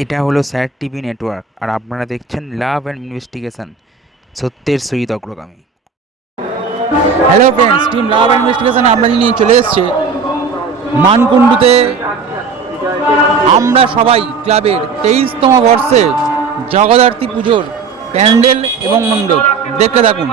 এটা হলো sir TV network, আর আপনারা দেখছেন লাভ অ্যান্ড ইনভেস্টিগেশন, সত্যের সহিত অগ্রগামী। Hello friends, team love and ইনভেস্টিগেশনে আপনাদের নিয়ে চলে এসছে মানকুণ্ডুতে আমরা সবাই ক্লাবের 23তম বর্ষে জগদ্ধাত্রী পুজোর প্যান্ডেল এবং মণ্ডপ। দেখতে থাকুন।